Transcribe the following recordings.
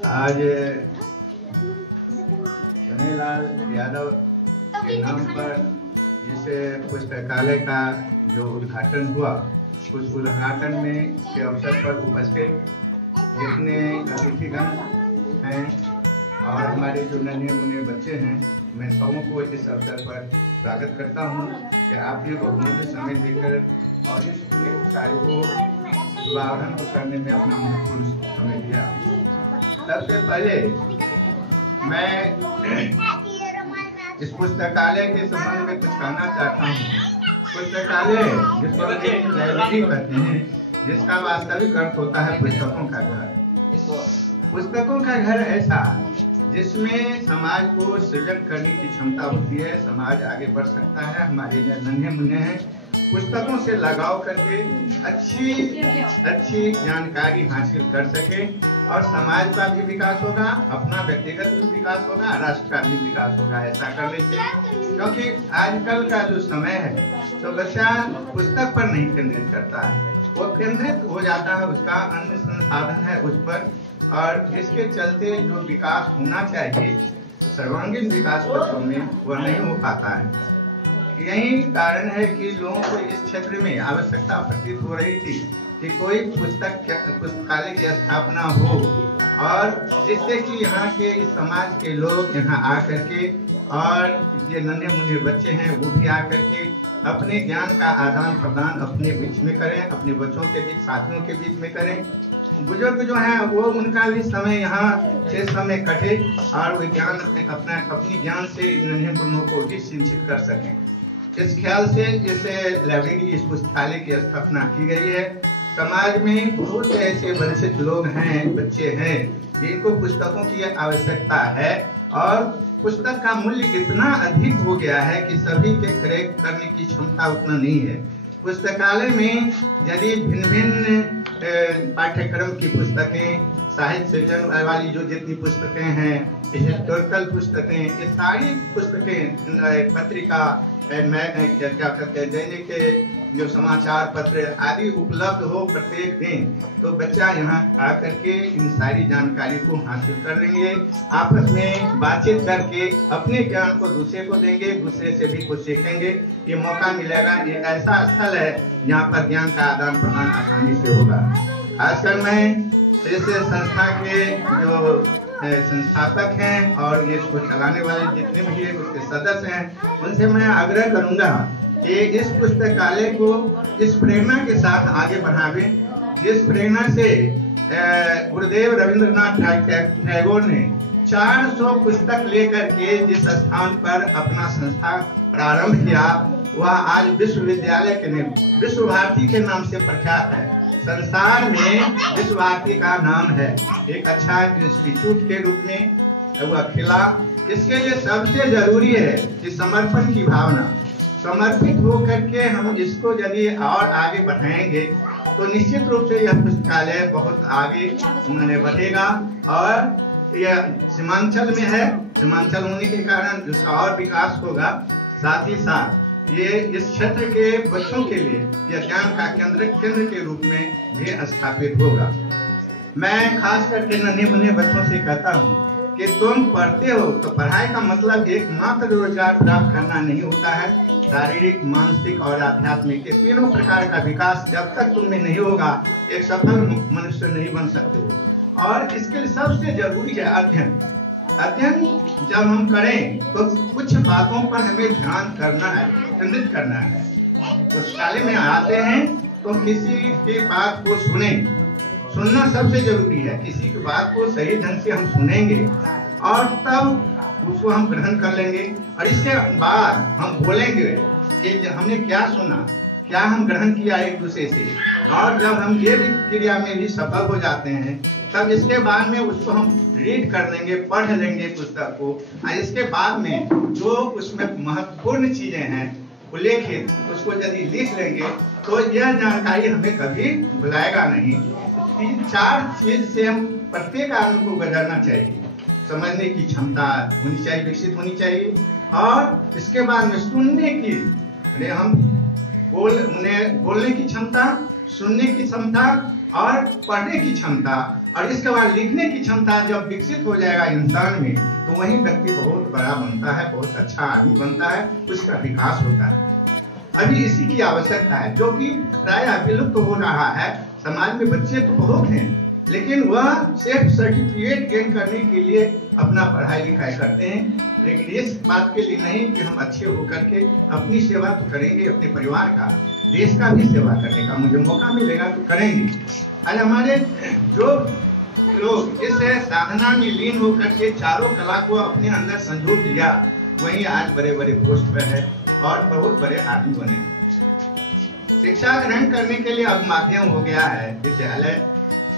आज कन्हैयालाल यादव के नाम पर इस पुस्तकालय का जो उद्घाटन हुआ, उस उद्घाटन में के अवसर पर उपस्थित जितने अतिथिगण हैं और हमारे जो नन्हे मुन्ने बच्चे हैं, मैं सबों को इस अवसर पर स्वागत करता हूं कि आपने बहुमूल्य समय देकर और इस कार्य को शुभारंभ करने में अपना महत्वपूर्ण समय दिया। सबसे पहले मैं इस पुस्तकालय के संबंध में कुछ कहना चाहता हूँ। पुस्तकालय जिसको लाइब्रेरी कहते हैं, जिसका वास्तविक अर्थ होता है पुस्तकों का घर। पुस्तकों का घर ऐसा जिसमें समाज को सृजन करने की क्षमता होती है, समाज आगे बढ़ सकता है। हमारे जो नन्हे मुन्ने हैं, पुस्तकों से लगाव करके अच्छी जानकारी हासिल कर सके और समाज का भी विकास होगा, अपना व्यक्तिगत भी विकास होगा, राष्ट्र का भी विकास होगा। ऐसा करने से, क्योंकि आजकल का जो समय है तो बच्चा पुस्तक पर नहीं केंद्रित करता है, वो केंद्रित हो जाता है उसका अन्य संसाधन है उस पर, और जिसके चलते जो विकास होना चाहिए, सर्वांगीण विकास बच्चों में वह नहीं हो पाता है। यही कारण है कि लोगों को इस क्षेत्र में आवश्यकता प्रतीत हो रही थी कि कोई पुस्तकालय की स्थापना हो और जिससे कि यहाँ के समाज के लोग यहाँ आकर के और ये नन्हे मुन्ने बच्चे हैं वो भी आकर के अपने ज्ञान का आदान प्रदान अपने बीच में करें, अपने बच्चों के बीच, साथियों के बीच में करें। बुजुर्ग जो हैं वो उनका भी समय यहाँ से समय कटे और वो ज्ञान अपनी ज्ञान से नन्हे मुन्नों को भी सिंचित कर सकें। इस ख्याल से इस लाइब्रेरी, इस पुस्तकालय की स्थापना की गई है। समाज में बहुत से ऐसे वंचित लोग हैं, बच्चे हैं जिनको पुस्तकों की आवश्यकता है और पुस्तक का मूल्य इतना अधिक हो गया है कि सभी के क्रय करने की क्षमता उतना नहीं है। पुस्तकालय में यदि भिन्न भिन्न पाठ्यक्रम की पुस्तकें, साहित्य सृजन वाली जो जितनी पुस्तकें हैं, हिस्टोरिकल पुस्तकें, ये सारी पुस्तकें, पत्रिका, क्या कहते हैं, दैनिक जो समाचार पत्र आदि उपलब्ध हो प्रत्येक दिन, तो बच्चा यहाँ आकर के इन सारी जानकारी को हासिल कर लेंगे, आपस में बातचीत करके अपने ज्ञान को दूसरे को देंगे, दूसरे से भी कुछ सीखेंगे। ये मौका मिलेगा, ये ऐसा स्थल है जहाँ पर ज्ञान का आदान प्रदान आसानी से होगा। खासकर मैं इस संस्था के जो संस्थापक हैं और ये इसको चलाने वाले जितने भी उसके सदस्य हैं, उनसे मैं आग्रह करूंगा कि इस पुस्तकालय को इस प्रेरणा के साथ आगे बढ़ावें, जिस प्रेरणा से गुरुदेव रविंद्रनाथ टैगोर ने 400 पुस्तक लेकर के जिस स्थान पर अपना संस्था प्रारंभ किया, वह आज विश्वविद्यालय के विश्व भारती के नाम से प्रख्यात है। संसार में विश्व भारती का नाम है, एक अच्छा इंस्टीट्यूट के रूप में वह खिला। इसके लिए सबसे जरूरी है कि समर्पण की भावना, समर्पित होकर के हम इसको यदि और आगे बढ़ाएंगे तो निश्चित रूप से यह पुस्तकालय बहुत आगे बढ़ेगा। और यह सीमांचल में है, सीमांचल होने के कारण इसका और विकास होगा। साथ ही साथ ये इस क्षेत्र के बच्चों के लिए यह ज्ञान का केंद्र के रूप में भी स्थापित होगा। मैं खास करके नन्हे मुन्ने बच्चों से कहता हूँ कि तुम पढ़ते हो तो पढ़ाई का मतलब एकमात्र रोजगार प्राप्त करना नहीं होता है। शारीरिक, मानसिक और आध्यात्मिक के तीनों प्रकार का विकास जब तक तुम में नहीं होगा, एक सफल मनुष्य नहीं बन सकते हो। और इसके लिए सबसे जरूरी है अध्ययन। अध्ययन जब हम करें तो कुछ बातों पर हमें ध्यान करना है, केंद्रित करना है। पुस्तकालय में आते हैं तो किसी की बात को सुने, सुनना सबसे जरूरी है। किसी की बात को सही ढंग से हम सुनेंगे और तब उसको हम ग्रहण कर लेंगे और इसके बाद हम बोलेंगे कि हमने क्या सुना, क्या हम ग्रहण किया एक दूसरे से। और जब हम ये क्रिया में भी सफल हो जाते हैं, तब इसके बाद में उसको हम रीड कर लेंगे, पढ़ लेंगे पुस्तक को, और इसके बाद में जो उसमें महत्वपूर्ण चीजें हैं उल्लेखित, उसको यदि लिख लेंगे तो यह जानकारी हमें कभी भुलाएगा नहीं। 3-4 चीज से हम प्रत्येक आदमी को गुजरना चाहिए। समझने की क्षमता होनी चाहिए, विकसित होनी चाहिए, और इसके बाद में सुनने की, हम बोलने की क्षमता, सुनने की क्षमता और पढ़ने की क्षमता और इसके बाद लिखने की क्षमता जब विकसित हो जाएगा इंसान में, तो वही व्यक्ति बहुत बड़ा बनता है, बहुत अच्छा आदमी बनता है, उसका विकास होता है। अभी इसी की आवश्यकता है, जो कि प्रायः विलुप्त हो रहा है। समाज में बच्चे तो बहुत हैं, लेकिन वह सिर्फ सर्टिफिकेट गेन करने के लिए अपना पढ़ाई लिखाई करते हैं, लेकिन इस बात के लिए नहीं कि हम अच्छे होकर के अपनी सेवा तो करेंगे, अपने परिवार का, देश का भी सेवा करने का मुझे मौका मिलेगा तो करेंगे। आज हमारे जो लोग इस साधना में लीन होकर के चारों कला को अपने अंदर संजो लिया, वही आज बड़े बड़े पोस्ट पर है और बहुत बड़े आदमी बने। शिक्षा ग्रहण करने के लिए अब माध्यम हो गया है विद्यालय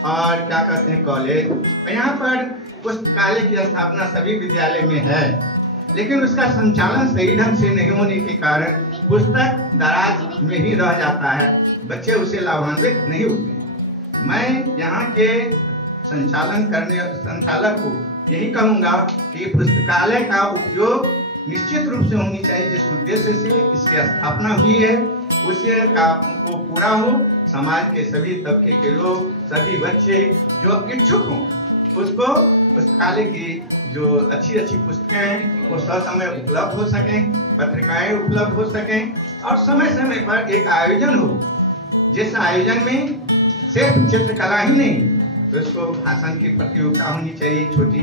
और क्या कहते हैं कॉलेज। यहाँ पर पुस्तकालय की स्थापना सभी विद्यालय में है, लेकिन उसका संचालन सही ढंग से नहीं होने के कारण पुस्तक दराज में ही रह जाता है, बच्चे उसे लाभान्वित नहीं होते। मैं यहाँ के संचालक को यही कहूँगा कि पुस्तकालय का उपयोग निश्चित रूप से होनी चाहिए। जिस उद्देश्य से इसकी स्थापना हुई है उसे वो पूरा हो, समाज के सभी तबके के लोग, सभी बच्चे जो इच्छुक हों, उसको पुस्तकालय की जो अच्छी अच्छी पुस्तकें हैं वो ससमय उपलब्ध हो सकें, पत्रिकाएं उपलब्ध हो सकें और समय समय पर एक आयोजन हो, जिस आयोजन में सिर्फ चित्रकला ही नहीं, तो उसको भाषण की प्रतियोगिता होनी चाहिए छोटी,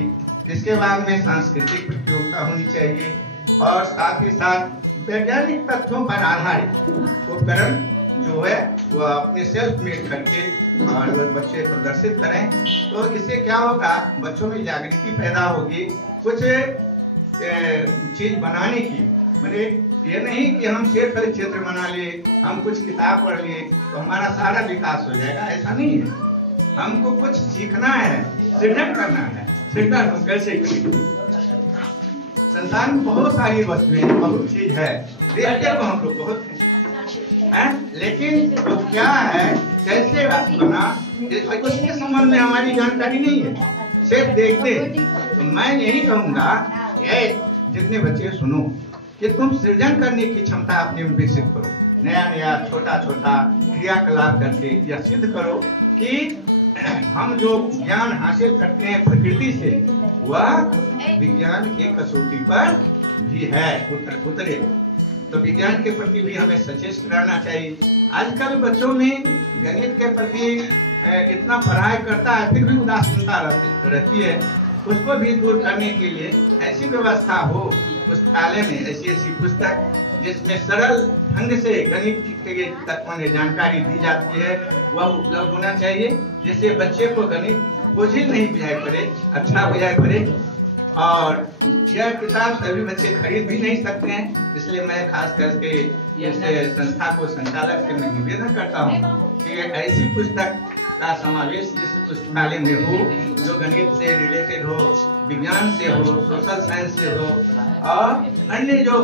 जिसके बाद में सांस्कृतिक प्रतियोगिता होनी चाहिए और साथ ही साथ वैज्ञानिक तथ्यों पर आधारित उपकरण जो है वो अपने सेल्फ मेड करके और बच्चे प्रदर्शित करें। तो इससे क्या होगा, बच्चों में जागृति पैदा होगी कुछ चीज बनाने की। मैंने ये नहीं कि हम सिर्फ चित्र बना लिए, हम कुछ किताब पढ़ लिए तो हमारा सारा विकास हो जाएगा, ऐसा नहीं है। हमको कुछ सीखना है, सृजन करना है। सृजन हम कैसे करेंगे? संसार में बहुत सारी वस्तुएं, बहुत चीज है, देखते तो हम लोग बहुत हैं, लेकिन वो क्या है, कैसे बना, उसके संबंध में हमारी जानकारी नहीं है, सिर्फ देखते। तो मैं यही कहूँगा कि जितने बच्चे सुनो कि तुम सृजन करने की क्षमता अपने में विकसित करो, नया नया छोटा छोटा क्रियाकलाप करके यह सिद्ध करो कि हम जो ज्ञान हासिल करते हैं प्रकृति से, वह विज्ञान के कसौटी पर भी है उतरे। तो विज्ञान के प्रति भी हमें सचेत रहना चाहिए। आजकल बच्चों में गणित के प्रति इतना पढ़ाई करता है फिर भी उदासीनता रहती है, उसको भी दूर करने के लिए ऐसी व्यवस्था हो पुस्तकालय में, ऐसी ऐसी पुस्तक जिसमें सरल ढंग से गणित के तत्वों में जानकारी दी जाती है, वह उपलब्ध होना चाहिए, जिससे बच्चे को गणित बोझिल नहीं बुझाई पड़े, अच्छा बुझाई पड़े। और यह किताब सभी बच्चे खरीद भी नहीं सकते हैं, इसलिए मैं खास करके इस संस्था को संचालक से मैं निवेदन करता हूँ कि ऐसी पुस्तक का समावेश जिस पुस्तकालय में हो, जो गणित से रिलेटेड हो, विज्ञान से हो, सोशल साइंस से हो और अन्य जो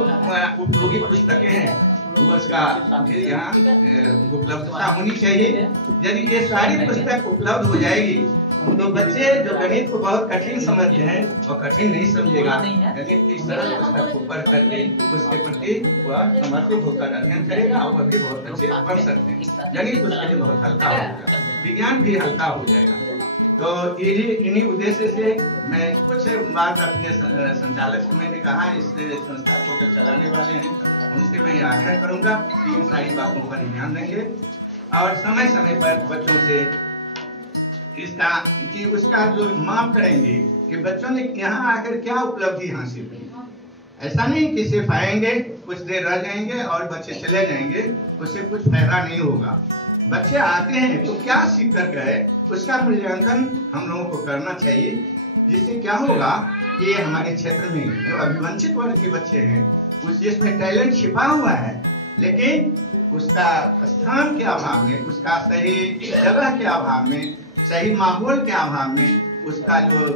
उपयोगी पुस्तकें हैं उसका भी यहाँ उपलब्धता होनी चाहिए। यदि ये सारी पुस्तक उपलब्ध हो जाएगी तो बच्चे जो गणित को बहुत कठिन समझते हैं वो कठिन नहीं समझेगा, गणित की सरल पुस्तक को पढ़ करके उसके प्रति वह समर्पित होकर अध्ययन करेगा और वह भी बहुत अच्छे पढ़ सकते हैं। गणित उसके लिए बहुत हल्का हो जाएगा, विज्ञान भी हल्का हो जाएगा। तो इन्हीं उद्देश्य से मैं कुछ बात अपने संचालक से मैंने कहा, इस संस्था को जो चलाने वाले हैं उनसे मैं आग्रह करूंगा कि इन सारी बातों पर ध्यान देंगे और समय समय पर बच्चों से इसका कि उसका जो माप करेंगे कि बच्चों ने यहाँ आकर क्या उपलब्धि हासिल की। ऐसा नहीं कि सिर्फ आएंगे कुछ देर रह जाएंगे और बच्चे चले जाएंगे, उससे कुछ फायदा नहीं होगा। बच्चे आते हैं तो क्या सीख कर गए, उसका मूल्यांकन हम लोगों को करना चाहिए, जिससे क्या होगा कि हमारे क्षेत्र में जो अभिवंचित वर्ग के बच्चे हैं उस जिसमें टैलेंट छिपा हुआ है, लेकिन उसका स्थान के अभाव में, उसका सही जगह के अभाव में, सही माहौल के अभाव में उसका जो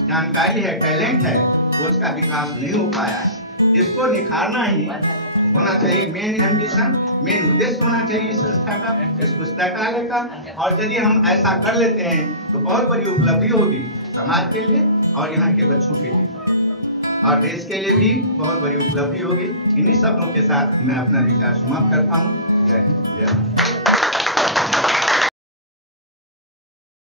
जानकारी है, टैलेंट है, वो उसका विकास नहीं हो पाया है। इसको निखारना ही होना चाहिए मेन एम्बिशन, मेन उद्देश्य होना चाहिए इस संस्था का, इस पुस्तकालय का। और यदि हम ऐसा कर लेते हैं तो बहुत बड़ी उपलब्धि होगी समाज के लिए और यहाँ के बच्चों के लिए और देश के लिए भी बहुत बड़ी उपलब्धि होगी। इन्हीं शब्दों के साथ मैं अपना विचार समाप्त करता हूँ। जय हिंद, जय भारत।